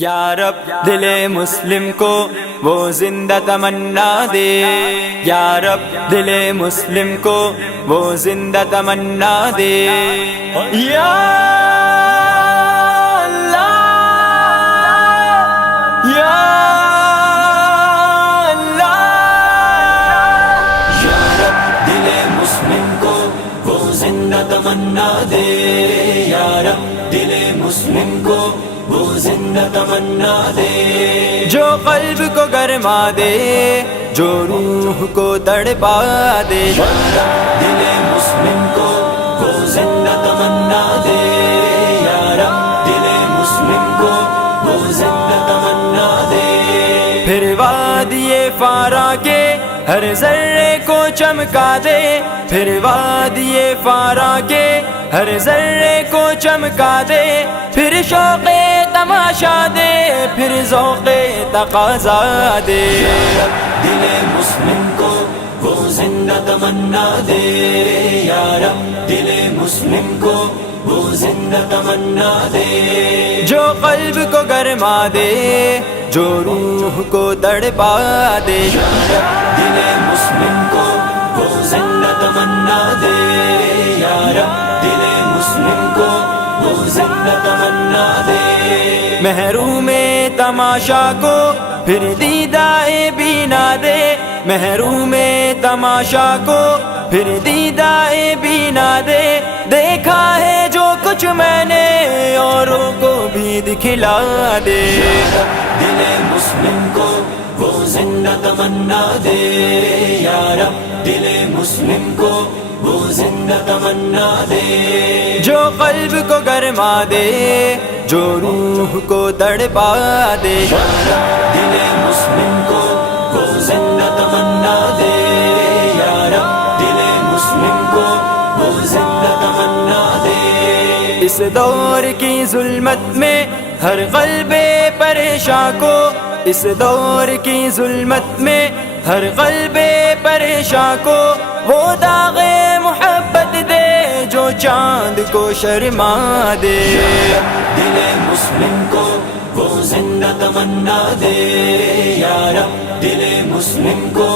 یا رب دل مسلم کو وہ زندہ تمنا دے، یا رب دل مسلم کو وہ زندہ تمنا دے، یا اللہ یا اللہ، یا رب دل مسلم کو وہ زندہ تمنا دے، یا رب دل مسلم کو وہ زندہ تمنا دے، جو قلب کو گرما دے، جو روح کو تڑپا دے، دل مسلم کو وہ زندہ تمنا دے، یا رب دل مسلم کو وہ زندہ تمنا دے، پھر وادی فارا کے ہر ذرے کو چمکا دے، پھر وادی فارا کے ہر ذرے کو چمکا دے، پھر شوق تماشا دے، پھر ذوق تقاضا دے، دل مسلم کو وہ زندہ تمنا دے، یا رب دل مسلم کو وہ زندہ تمنا دے، جو قلب کو گرما دے، جو روح کو تڑپا دے، دل مسلم کو وہ زندہ تمنا دے، یا رب دل مسلم کو وہ زندہ تمنا دے، محروم تماشا کو پھر دیدائے بینا دے، محروم تماشا کو پھر دیدائے بینا دے، دیکھا ہے جو کچھ میں نے اوروں کو بھی دکھلا دے، دل مسلم کو وہ زندہ تمنا دے، یا رب دل مسلم کو وہ زندہ تمنا دے، جو قلب کو گرما دے، جو روح کو تڑپا دے، دل مسلم کو وہ زندہ تمنا دے، یا رب دل مسلم کو وہ زندہ تمنا دے، اس دور کی ظلمت میں ہر قلب پریشاں کو، اس دور کی ظلمت میں ہر قلب پریشاں کو وہ داغ محبت دے، جو چاند کو شرما دے، دل مسلم کو وہ زندہ تمنا دے، یا رب دل مسلم کو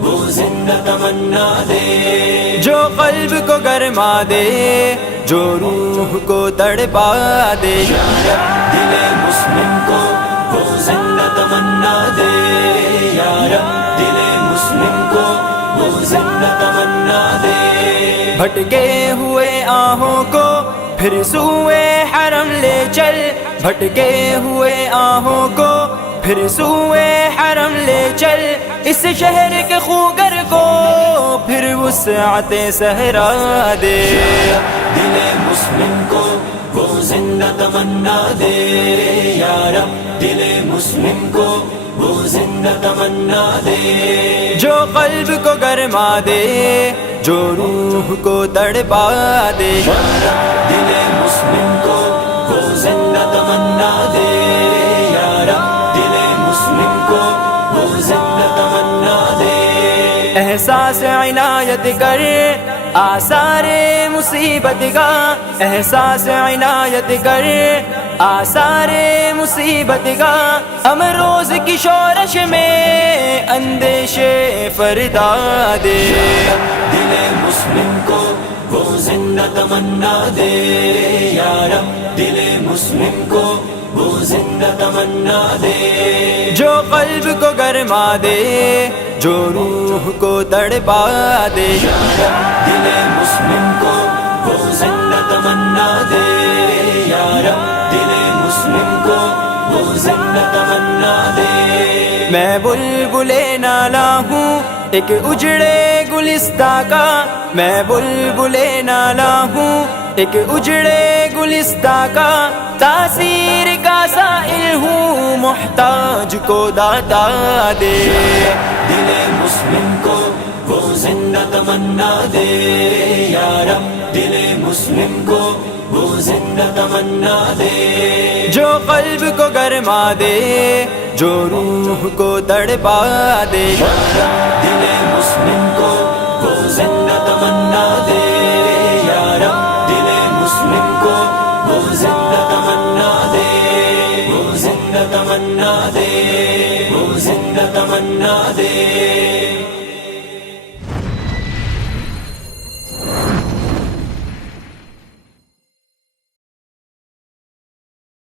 وہ زندہ تمنا دے، جو قلب کو گرما دے، جو روح کو تڑپا دے، دل مسلم کو وہ زندہ تمنا دے، یا رب دل مسلم کو وہ زندہ تمنا دے، بھٹکے ہوئے آہوں کو پھر سوئے حرم لے چل، بھٹکے ہوئے آہوں کو پھر سوئے حرم لے چل، اس شہر کے خوگر کو پھر وسعت صحرا دے، دل مسلم کو وہ زندہ تمنا دے، یا رب دل مسلم کو وہ زندہ تمنا دے، جو قلب کو گرما دے، جو روح کو تڑپا دے، دل مسلم کو وہ زندہ تمنا دے، یا رب دل مسلم کو وہ زندہ تمنا دے، احساس عنایت کر آثار مصیبت کا، احساس عنایت کر آثار مصیبت کا، ہم روز کی شورش میں اندیشے فردا دے، دل مسلم کو وہ زندہ تمنا دے، یا رب دل مسلم کو وہ زندہ تمنا دے، جو قلب کو گرما دے، جو روح کو تڑپا دے، دل مسلم کو وہ زندہ تمنا دے، یا رب دل مسلم کو وہ زندہ تمنا دے، میں بلبل نالا ہوں ایک اجڑے گلستہ کا، میں بلبل نالا ہوں ایک اجڑے گلستہ کا، تاثیر کا سائل ہوں محتاج کو داتا دے، دل مسلم کو وہ زندہ تمنا دے، یا رب دل مسلم کو وہ زندہ تمنا دے، جو قلب کو گرما دے، جو روح کو تڑپا دے، دل مسلم کو وہ زندہ تمنا دے، یا رب دل مسلم کو وہ زندہ تمنا دے، وہ زندہ تمنا دے، وہ زندہ تمنا دے.